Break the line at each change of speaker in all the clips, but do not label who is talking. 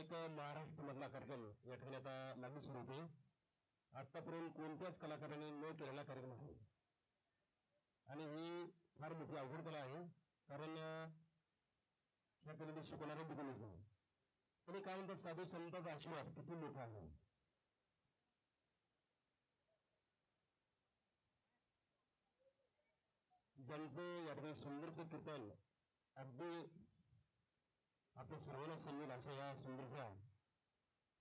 एक महाराष्ट्र मधला कार्यक्रम या ठिकाणी आता लागू सुरू होते. आतापर्यंत कोणत्याच कलाकाराने न केलेला कार्यक्रम आहे. आणि ही फार मोठी अवघड कला आहे कारण या कलेने शिकवणारे बिगुनच नाही पण काय म्हणतात साधू संतांचा आशीर्वाद किती मोठा आहे. ज्यांचं या ठिकाणी सुंदरचं कीर्तन अगदी आपल्या सर्वांना अशा या सुंदरच्या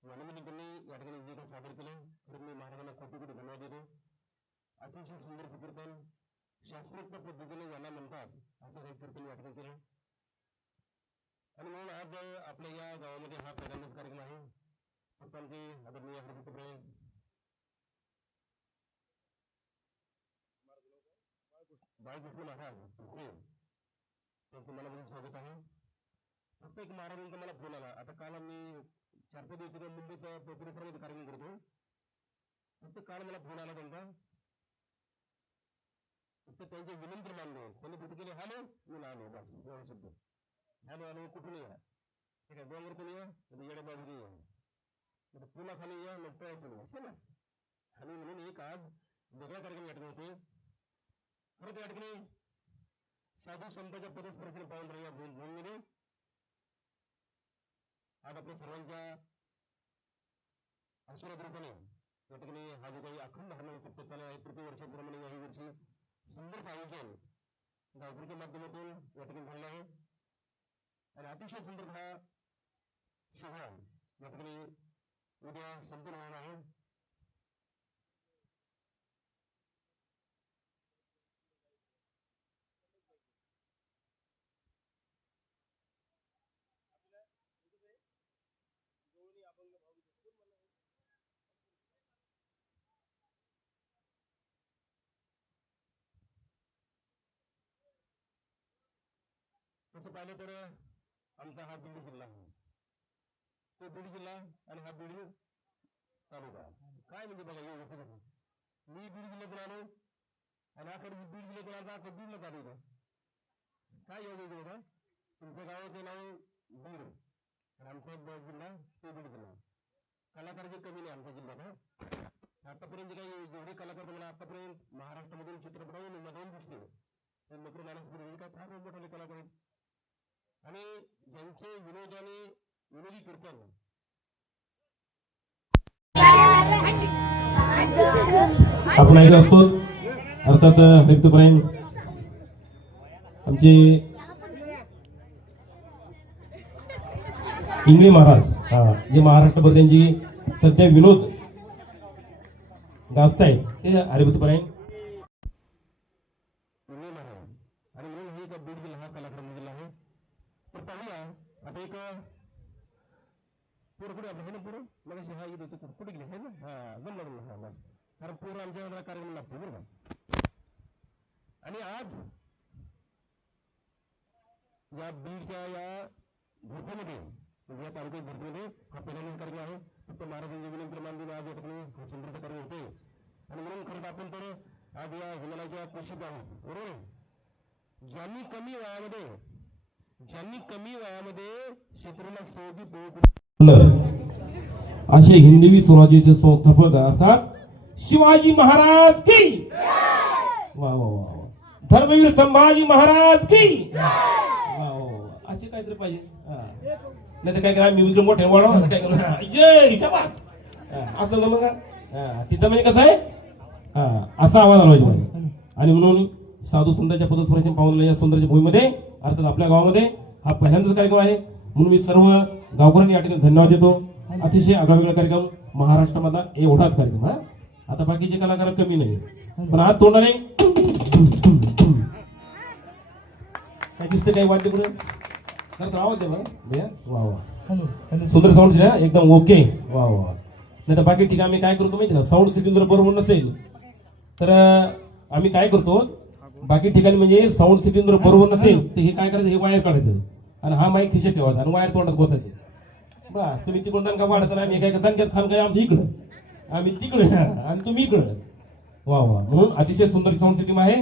मनोमनी त्यांनी या जे काही सादर केलं धन्यवाद देतो अतिशय सुंदर कीर्तन शास्त्रोक्त पद्धतीने याला म्हणतात असं काही कीर्तन आज अं, आपल्या या गावामध्ये हा पहिल्यांदाच कार्यक्रम आहे पप्पांचे आदरणीय हरभट्टप्रे बाळकृष्ण महाराज हो मनापासून स्वागत आहे फक्त एक महाराजांचा मला फोन आला. आता काल आम्ही चार पाच दिवस मुंबईचा परिसरामध्ये कार्यक्रम करतो. फक्त काल मला फोन आला त्यांचा. फक्त त्यांचे विनंती मानले. त्यांनी कुठे केले हॅलो? मी आलो. बस. दोन शब्द. हॅलो हॅलो कुठून या? ठीक आहे डोंगर कोणी या? म्हणजे बाजूने या. म्हणजे पुन्हा खाली या मग पळा कोणी असे ना? आणि म्हणून एक आज वेगळा कार्यक्रम या ठिकाणी होते खरं त्या ठिकाणी साधू संतांच्या पदस्पर्शन पाहून राहिल्या भूम आज आपल्या सर्वांच्या आशीर्वाद रूपाने या ठिकाणी हा जो काही अखंड हरण सत्य चालू आहे प्रति वर्षाप्रमाणे याही वर्षी सुंदर आयोजन गावकरीच्या माध्यमातून या ठिकाणी झालेलं आहे. आणि अतिशय सुंदर हा सोहळा या ठिकाणी उद्या संपन्न होणार आहे. पाहिलं तर आमचा हा बीड जिल्हा तो बीड जिल्हा हा बीड तालुका बघा मी बीड जिल्ह्यातून आलो आणि आकडे बीड जिल्ह्यातून आलो आता बीडला होतं काय एवढं होतं तुमच्या गावाचं नाव बीड आणि आमचा जिल्हा तो बीड जिल्हा कलाकार जे कमी नाही आमच्या जिल्ह्यात आतापर्यंत काही जेवढे कलाकार तुम्हाला आतापर्यंत महाराष्ट्रामधून चित्रपटावरून नवीन दिसले ते नोकरी माणूस फार मोठे कलाकार। आणि ज्यांचे विनोदाने विनोदी कीर्तन
आपण ऐकत असतो. अर्थात हरिप्तपर्यंत आमचे इंगळे महाराज हा जे महाराष्ट्रभर त्यांची सध्या विनोद गाजतायत ते हरिभूतपर्यंत
विनय महाराज आणि म्हणून हे एक बीड जिल्हा हा कलाकार जिल्हा आहे तर पाहूया आता एक पोरं कुठे आपलं हे ना पोरं मग हा येत होतं कुठे गेले हे ना? हा जमलं जमलं हा बस. कारण पोरं आमच्या कार्यक्रम लागतो बरं का? आणि आज या बीडच्या या भरतीमध्ये म्हणजे या तालुक्यात भरतीमध्ये हा पहिल्यांदाच कार्यक्रम आहे. फक्त महाराजांची विनंती मानली आज या ठिकाणी हा सुंदरचा कार्यक्रम होते आणि म्हणून खरं आपण तर आज या हिमालयाच्या कुशीत आहोत बरोबर ज्यांनी कमी वयामध्ये ज्यांनी कमी वयामध्ये क्षेत्राला सोबी
असे हिंदवी स्वराज्याचे संस्थापक अर्थात शिवाजी महाराज की वा वा वा वा. धर्मवीर संभाजी महाराज की वा वा वा. असे काहीतरी पाहिजे. नाही तर काय करा मी इकडे मोठे वाढव काय करा असं मग तिथं म्हणजे कसं आहे? हा असा आवाज आला पाहिजे मला. आणि म्हणून साधू संतांच्या पदस्पर्शन पाहून या सुंदरच्या भूमीमध्ये अर्थात आपल्या गावामध्ये हा पहिल्यांदाच कार्यक्रम आहे. म्हणून मी सर्व गावकऱ्यांनी या ठिकाणी धन्यवाद देतो. अतिशय आगळा कार्यक्रम महाराष्ट्रामधला एवढाच कार्यक्रम हा? आता बाकीचे कलाकार कमी नाही. पण आज तोंडाने काय दिसतं काही वाद्य कुठे तर आवाज दे भैया वा वा. सुंदर साऊंड एकदम ओके वा वा. नाही तर बाकी ठिकाणी आम्ही काय करतो माहिती का? साऊंड सिस्टीम जर बरोबर नसेल तर आम्ही काय करतो? बाकी ठिकाणी म्हणजे साऊंड सिस्टीम जर बरोबर नसेल तर हे काय करायचं? हे वायर काढायचं. आणि हा माईक खिशे ठेवायचा आणि वायर तोंडात बसायचे. बा तुम्ही तिकडून दणका वाढत आम्ही काय दणक्यात खान काय आमच्या इकडं. आम्ही तिकडं आणि तुम्ही इकडं. वा वा. म्हणून अतिशय सुंदर साऊंड सिस्टीम आहे.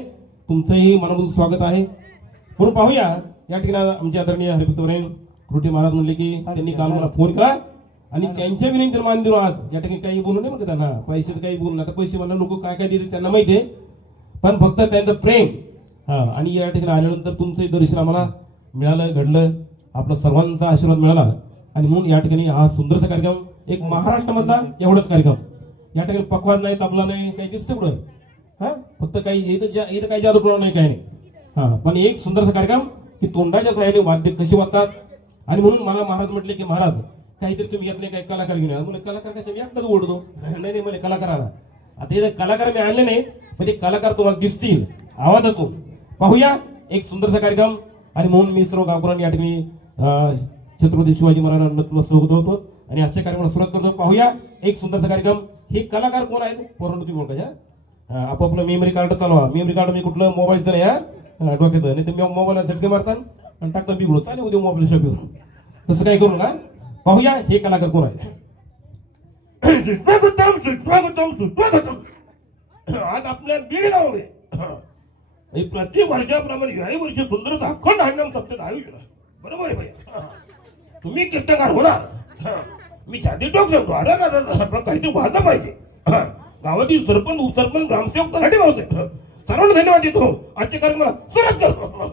तुमचंही मनापासून स्वागत आहे. म्हणून पाहूया या ठिकाणी आमचे आदरणीय हरिभक्तवरेन फ्रुटे महाराज म्हणले की त्यांनी काल मला फोन केला. आणि त्यांच्या विनंती मान देऊ आज. या ठिकाणी काही बोलू नाही बघा त्यांना. पैसे काही बोलू आता पैसे मला लोक काय काय देते त्यांना माहिती आहे. पण फक्त त्यांचं प्रेम. हा आणि या ठिकाणी आल्यानंतर तुमचंही दर्शन आम्हाला मिळालं घडलं आपला सर्वांचा आशीर्वाद मिळाला. आणि म्हणून या ठिकाणी हा सुंदरसा कार्यक्रम एक महाराष्ट्रामधला एवढाच कार्यक्रम. या ठिकाणी पकवाज नाही तबला नाही काही दिसतं पुढं. हा? फक्त काही इथं जा- इथं काही जादू नाही काही नाही. हा पण एक सुंदरसा कार्यक्रम की तोंडाच्या राहिले वाद्य कशी वाजतात. आणि म्हणून मला महाराज म्हटले की महाराज काहीतरी तुम्ही यातले काही कलाकार घेऊन या. म्हणजे कलाकार कसे? मी आपल्याला ओढतो. नाही नाही मला कलाकार आला. आता इथं कलाकार मी आणले नाही पण ते कलाकार तुम्हाला दिसतील आवाजातून. पाहूया एक सुंदरसा कार्यक्रम. आणि म्हणून मी सर्व गावकऱ्यांनी या ठिकाणी छत्रपती शिवाजी महाराजांना नतमस्तक होतो आणि आजच्या कार्यक्रमाला सुरुवात करतो. पाहूया एक सुंदरसा कार्यक्रम. हे कलाकार कोण आहेत? पोरांनो तुम्ही ओळखायच्या आपापलं मेमरी कार्ड चालवा. मेमरी कार्ड मी कुठलं? मोबाईलचं नाही हा? डोक्यात नाही तर मी मोबाईलला झटके मारतात आणि टाकतात बिघडू चालेल उद्या मोबाईल शॉपीवर तसं काय करू नका. पाहूया हे कलाकार कोण आहे स्वागतम सुस्वागतम सुस्वागतम आज आपल्या बीड आणि प्रत्येक वर्षाप्रमाणे याही वर्षी सुंदर अखंड हंडम सप्त्यात आयोजन बरोबर आहे भाई. तुम्ही कीर्तकार होणार. मी छाती टोक सांगतो. अरे पण काहीतरी वाजलं पाहिजे. गावातील सरपंच उपसरपंच ग्रामसेवक तलाठी भाऊसाहेब सर्वांना धन्यवाद देतो. आजच्या कार्यक्रमाला सुरुवात करतो.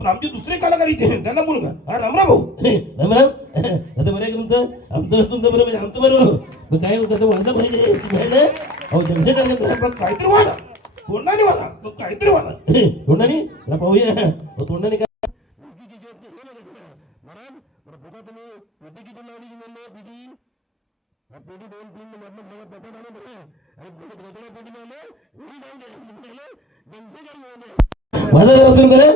पण आमचे दुसरे कलाकार इथे त्यांना बोलू का? हा रामराम भाऊ. रामराम आता बरं आहे तुमचं? आमचं तुमचं बरं म्हणजे आमचं बरं काय कसं वाजलं पाहिजे. अहो जलसे पण काहीतरी वाजा. तोंडाने वाजा मग काहीतरी वाजा तोंडाने? जरा पाहूया. तोंडाने काय? माझा सुरू करा.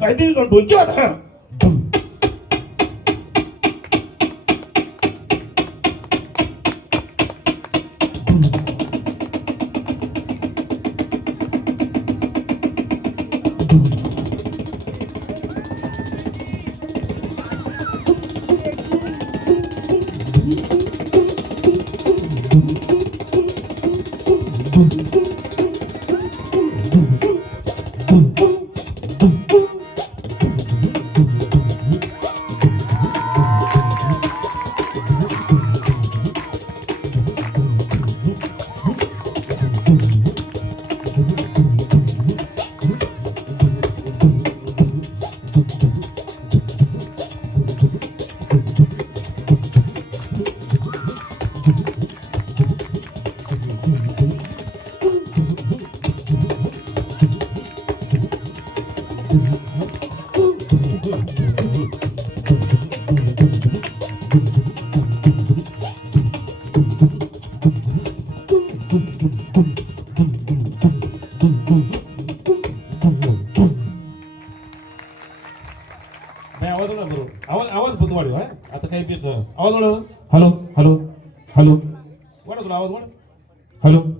काहीतरी ढोलकी वाजा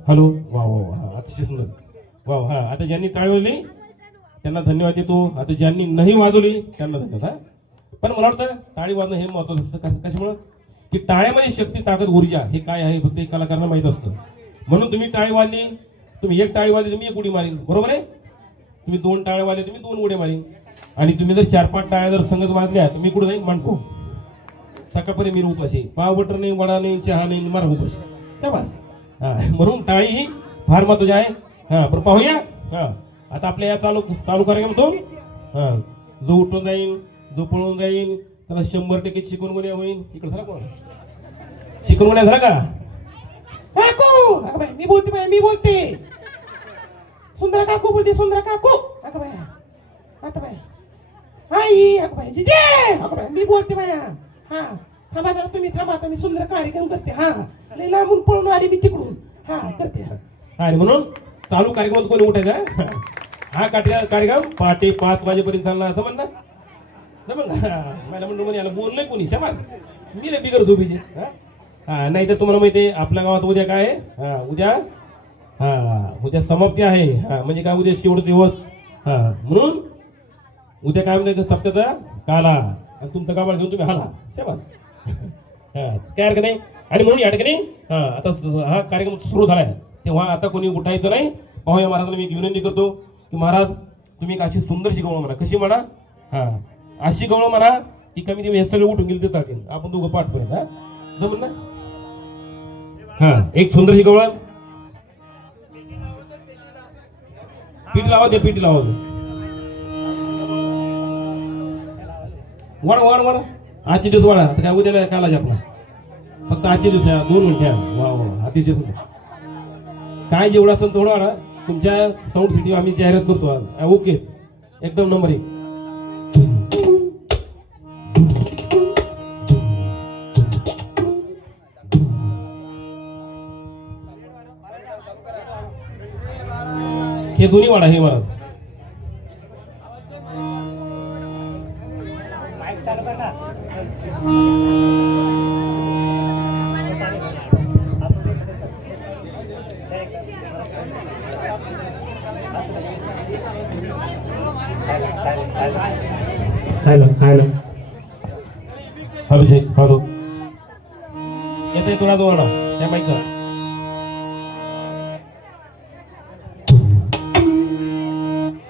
हॅलो. वा वा वा अतिशय सुंदर. वा हा. आता ज्यांनी टाळी त्यांना धन्यवाद देतो. आता ज्यांनी नाही वाजवली त्यांना धन्यवाद हा. पण मला वाटतं टाळी वाजणं हे महत्वाचं असतं. कशामुळं? की टाळ्यामध्ये शक्ती ताकद ऊर्जा हे काय आहे फक्त कलाकारांना माहीत असतं. म्हणून तुम्ही टाळी वाजली तुम्ही एक टाळी वाजली तुम्ही एक उडी मारील. बरोबर आहे? तुम्ही दोन टाळ्या वाजल्या तुम्ही दोन उड्या मारील. आणि तुम्ही जर चार पाच टाळ्या जर संगत वाजल्या तुम्ही कुठे जाईल? मांडको सकाळपर्यंत मी उपाशी. पाव बटर नाही वडा नाही चहा नाही मारा उपाशी त्या बस म्हणून टाळी ही. फार महत्वाची आहे. हा पण पाहूया. हा आता आपल्या या चालू चालू कार्यक्रम तो हा जो उठून जाईल जो पळून जाईल त्याला शंभर टक्के चिकून गुन्हे होईल इकडे झाला कोण? चिकनगुन्या झाला का? मी बोलते बाई, मी बोलते. सुंदर काकू बोलते सुंदर काकू. अगं बाय आता बाय आई अगं बाय जिजे! अगं बाय मी बोलते बाया. हा. थांबा जरा तुम्ही थांबा आता मी सुंदर कार्यक्रम करते. हा लई लांबून पळून आली मी तिकडून. हा करते हा. आणि म्हणून चालू कार्यक्रमात कोणी उठायचा हा? काटे- कार्यक्रम? पहाटे पाच वाजेपर्यंत चालणार असं म्हणणं? ना मग मला म्हणलं म्हणे याला बोललंय कोणी? शबाद मी लय बिगर झोपीचे हा? हा नाही तर तुम्हाला माहिती आहे आपल्या गावात उद्या काय आहे? हा उद्या हा उद्या समाप्ती आहे. हा म्हणजे काय उद्या शेवट दिवस? हा म्हणून उद्या काय म्हणते सप्त्याचा काला. आणि तुमचा गावाला घेऊन तुम्ही हाला शेबाद काय हरकत नाही. आणि म्हणून या ठिकाणी हा आता हा कार्यक्रम सुरू झालाय. तेव्हा आता कोणी उठायचं नाही. पाहूया महाराजांना मी एक विनंती करतो की महाराज तुम्ही एक अशी सुंदर शिकवा म्हणा. कशी म्हणा? हा अशी गवळ म्हणा की कमी तुम्ही हे सगळे उठून गेले ते चालतील. आपण दोघं पाठ करू हा? जमून ना? हा एक सुंदर शिकवण पीठ लावा दे पीठ लावा दे. वर वर वर. आजचे दिवस वाढा आता काय उद्याला काला आपला फक्त आजचे दिवस या दोन मिनिट आहे. वा वा अतिशय सुंदर काय जेवढा असेल तेवढं वाढा. तुमच्या साऊंड सिटी आम्ही जाहिरात करतो आज. ओके. एकदम नंबर एक. हे दोन्ही वाढा हे मला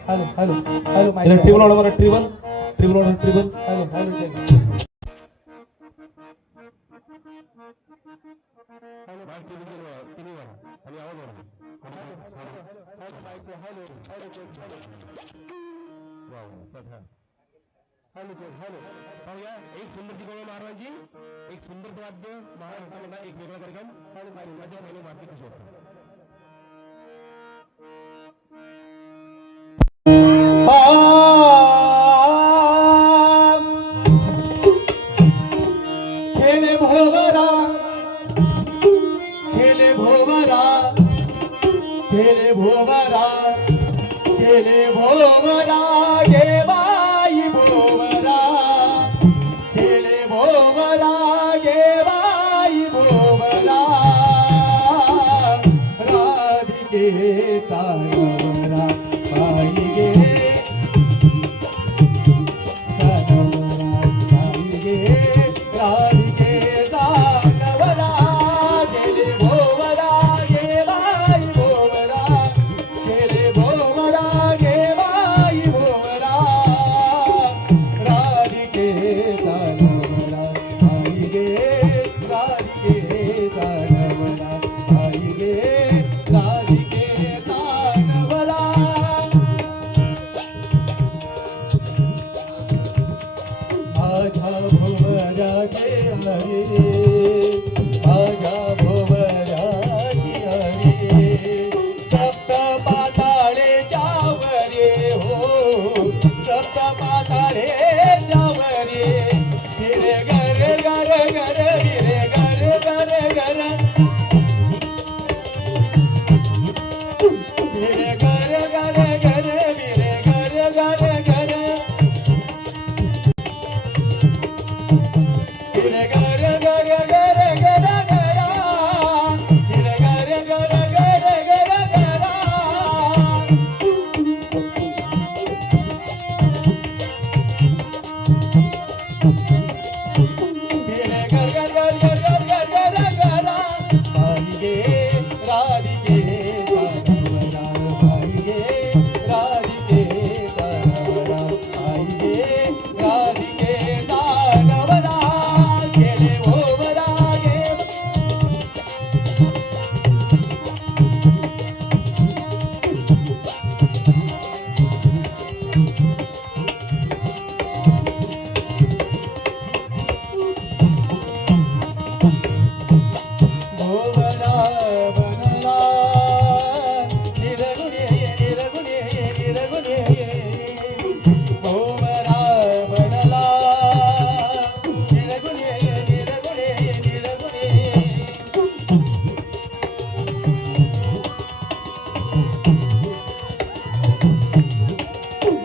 हॅलो हॅलो
हॅलो इधर ट्रिबल वाडा मला ट्रिबल ट्रिबल वाडा ट्रिबल
हॅलो हॅलो
पाहूया एक सुंदरची गवळ महाराजांची एक सुंदर वाद्य महाराष्ट्रामधला एक वेगळा कार्यक्रम. वाद्य पहिले वाद्य कसे होतं
खेले भोवरा खेले भोवरा खेले भोवरा खेले भोवरा. ಸಾಯಿಬ Будто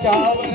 加油！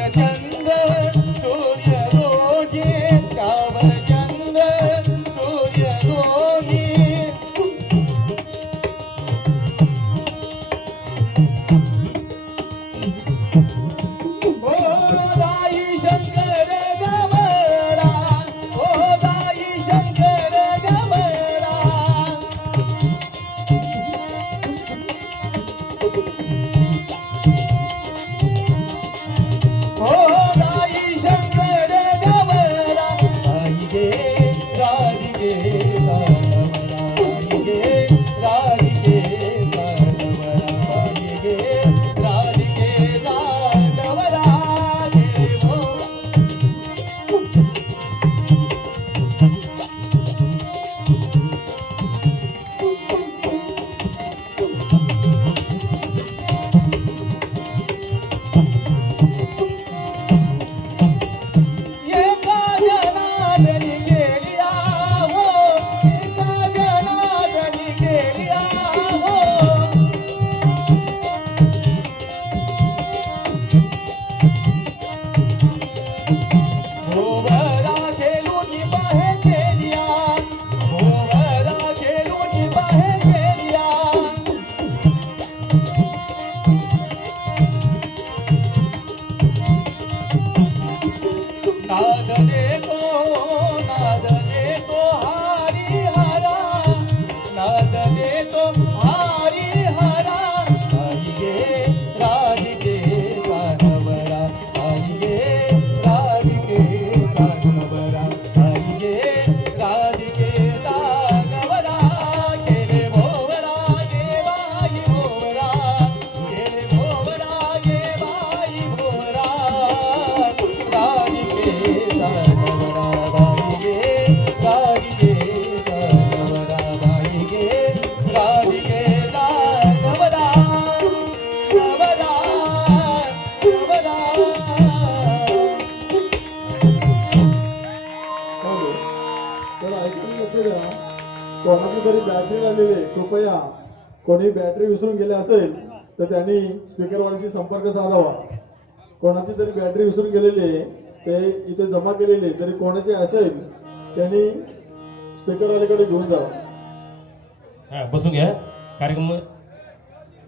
कृपया कोणी बॅटरी विसरून गेले असेल तर त्यांनी स्पीकरवाल्याशी संपर्क साधावा. कोणाची तरी बॅटरी विसरून गेलेली ते इथे जमा केलेली तरी कोणाची असेल त्यांनी स्पीकरवाल्याकडे घेऊन जावं.
हा बसून घ्या. कार्यक्रम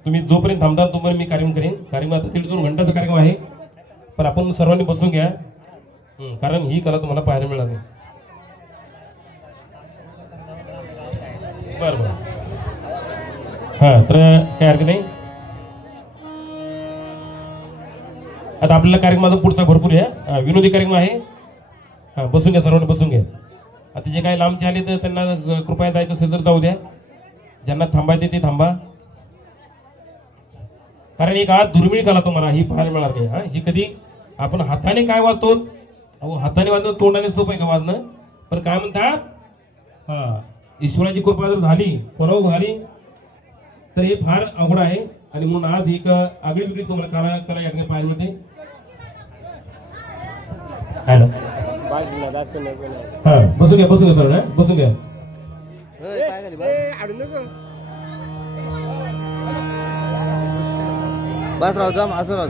तुम्ही जोपर्यंत थांबता तोपर्यंत मी कार्यक्रम करेन. कार्यक्रम आता दीड दोन घंटाचा कार्यक्रम आहे. पण आपण सर्वांनी बसून घ्या. कारण ही कला तुम्हाला पाहायला मिळाली बरं बरं. हां तर काय हरकत नाही. आता आपल्याला कार्यक्रम माझा पुढचा भरपूर आहे विनोदी कार्यक्रम आहे. हां बसून घ्या सर्वांनी बसून घ्या. आता जे काही लांबचे आले तर त्यांना कृपया जायचं असेल तर जाऊ द्या. ज्यांना थांबायचे ते थांबा. कारण एक आज दुर्मिळ कला तुम्हाला ही पाहायला मिळणार नाही हा. ही कधी आपण हाताने काय वाजतो अहो हाताने वाजणं तोंडाने सोपं आहे का वाजणं? पण काय म्हणतात हा ईश्वराची कृपा जर झाली कोणावर झाली तर हे फार अवघड आहे. आणि म्हणून आज एक आगळी वेगळी तुम्हाला कला कला या ठिकाणी पाहायला मिळते. हॅलो. हा बसून घ्या बसून घ्या सर बसून घ्या.
बस राहू द्या असं राहू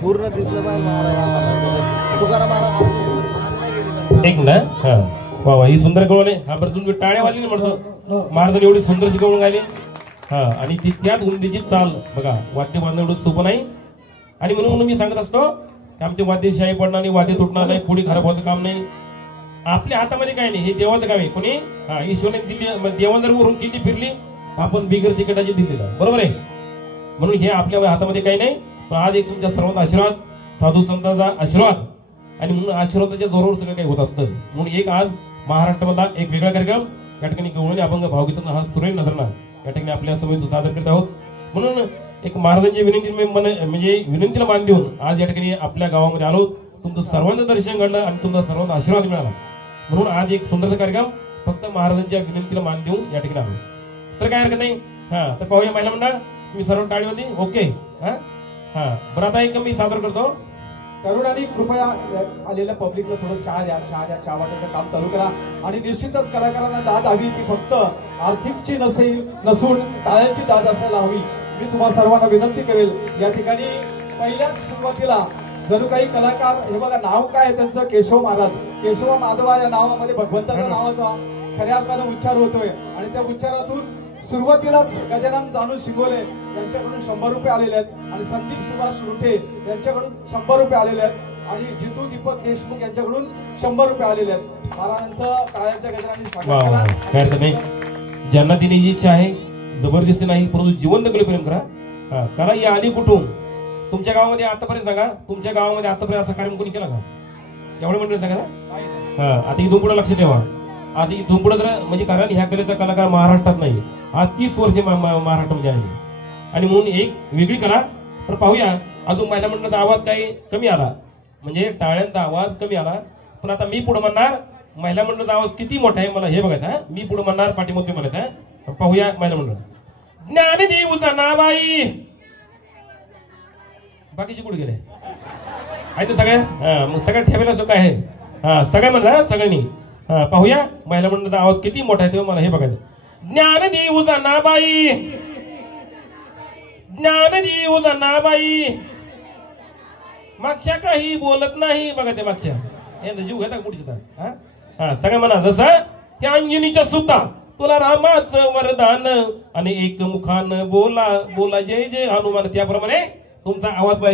पूर्ण दिसलं पाहिजे तुकाराम
एक ना हा. वा वा ही सुंदर आहे हा बरं तुम्ही टाळ्या वाजली म्हणतो. महाराजांनी एवढी सुंदर शिकवून गायली हा आणि ती त्याच उंदीची चाल बघा वाद्य बांधणं सोपं नाही. आणि म्हणून म्हणून मी सांगत असतो की आमचे वाद्य शाही पडणार नाही वाद्य तुटणार नाही पुढे खराब व्हायचं काम नाही. आपल्या हातामध्ये काय नाही हे देवाचं काम आहे. कोणी? हा ईश्वरने दिल्ली देवांदर वरून किल्ली फिरली? आपण बिगर तिकिटाची दिल्लीला बरोबर आहे? म्हणून हे आपल्या हातामध्ये काही नाही पण आज एक तुमच्या सर्वांचा आशीर्वाद साधू संतांचा आशीर्वाद आणि म्हणून आशीर्वादाच्या जोरावर सगळं काही होत असतं. म्हणून एक आज महाराष्ट्रामधला एक वेगळा कार्यक्रम या ठिकाणी गवळणी अभंग भावगीतांना हा सुरेल नजरणार या ठिकाणी आपल्यासमोर सादर करत आहोत. म्हणून एक महाराजांची विनंती मी म्हणजे विनंतीला मान देऊन आज या ठिकाणी आपल्या गावामध्ये आलो. तुमचं सर्वांचं दर्शन घडलं आणि तुमचा सर्वांचा आशीर्वाद मिळाला. म्हणून आज एक सुंदरचा कार्यक्रम फक्त महाराजांच्या विनंतीला मान देऊन या ठिकाणी आलो. तर काय हरकत नाही? हा तर पाहूया महिला मंडळ. मी सर्व टाळीमध्ये ओके. हा? हा. बरं आता एक मी सादर करतो.
तरुणांनी कृपया आलेल्या पब्लिकला थोडं चहा द्या चहा द्या चहा वाटायचं काम चालू करा. आणि निश्चितच कलाकारांना दाद हवी ती फक्त आर्थिकची नसेल नसून टाळ्यांची दाद असायला हवी. मी तुम्हाला सर्वांना विनंती करेल या ठिकाणी पहिल्याच सुरुवातीला जणू काही कलाकार हे बघा नाव काय आहे त्यांचं? केशव महाराज. केशव माधवा या नावामध्ये भगवंताच्या नावाचा खऱ्या अर्थानं उच्चार होतोय. आणि त्या उच्चारातून सुरुवातीला गजानन जाणून शिकवले यांच्याकडून शंभर रुपये आलेले आहेत आणि संदीप सुभाष रुठे यांच्याकडून शंभर रुपये आलेले आहेत. आणि जितू दीपक देशमुख यांच्याकडून शंभर रुपये आलेले आहेत. महाराजांचं टाळ्यांच्या गजराने करा.
ज्यांना देण्याची इच्छा आहे जबरदस्ती नाही परंतु जिवंत कले प्रेम करा. कला ही आली कुठून? तुमच्या गावामध्ये आतापर्यंत सांगा. तुमच्या गावामध्ये आतापर्यंत असा कार्यक्रम कोणी केला का? एवढे मंडळी सांगा. हा आता इथून पुढे लक्ष ठेवा. आता इथून पुढे जर म्हणजे कारण ह्या कलेचा कलाकार महाराष्ट्रात नाही. आज तीस वर्षे महाराष्ट्रामध्ये आहे. आणि म्हणून एक वेगळी कला. तर पाहूया अजून महिला मंडळाचा आवाज काही कमी आला. म्हणजे टाळ्यांचा आवाज कमी आला. पण आता मी पुढे म्हणणार महिला मंडळाचा आवाज किती मोठा आहे मला हे बघायचं मी पुढे म्हणणार पाठीमध्ये म्हणत पाहूया महिला मंडळ. ज्ञानदेव नाबाई बाकीचे कुठे गेले? आहे ते सगळ्या हा मग सगळ्या ठेवायला सो काय आहे. हा सगळ्या म्हणा सगळ्यांनी. पाहूया महिला मंडळाचा आवाज किती मोठा आहे ते मला हे बघायचं. ज्ञान ज्ञानदेव जनाबाई ज्ञानदेव जनाबाई मागच्या काही बोलत नाही. बघा ते मागच्या. यांचा जीव घेता पुढच्या हा? म्हणा जसं त्या अंजनीच्या सुद्धा तुला रामाचं वरदान आणि एक मुखान बोला. बोला जय जय हनुमान. त्याप्रमाणे तुमचा आवाज पाहिजे.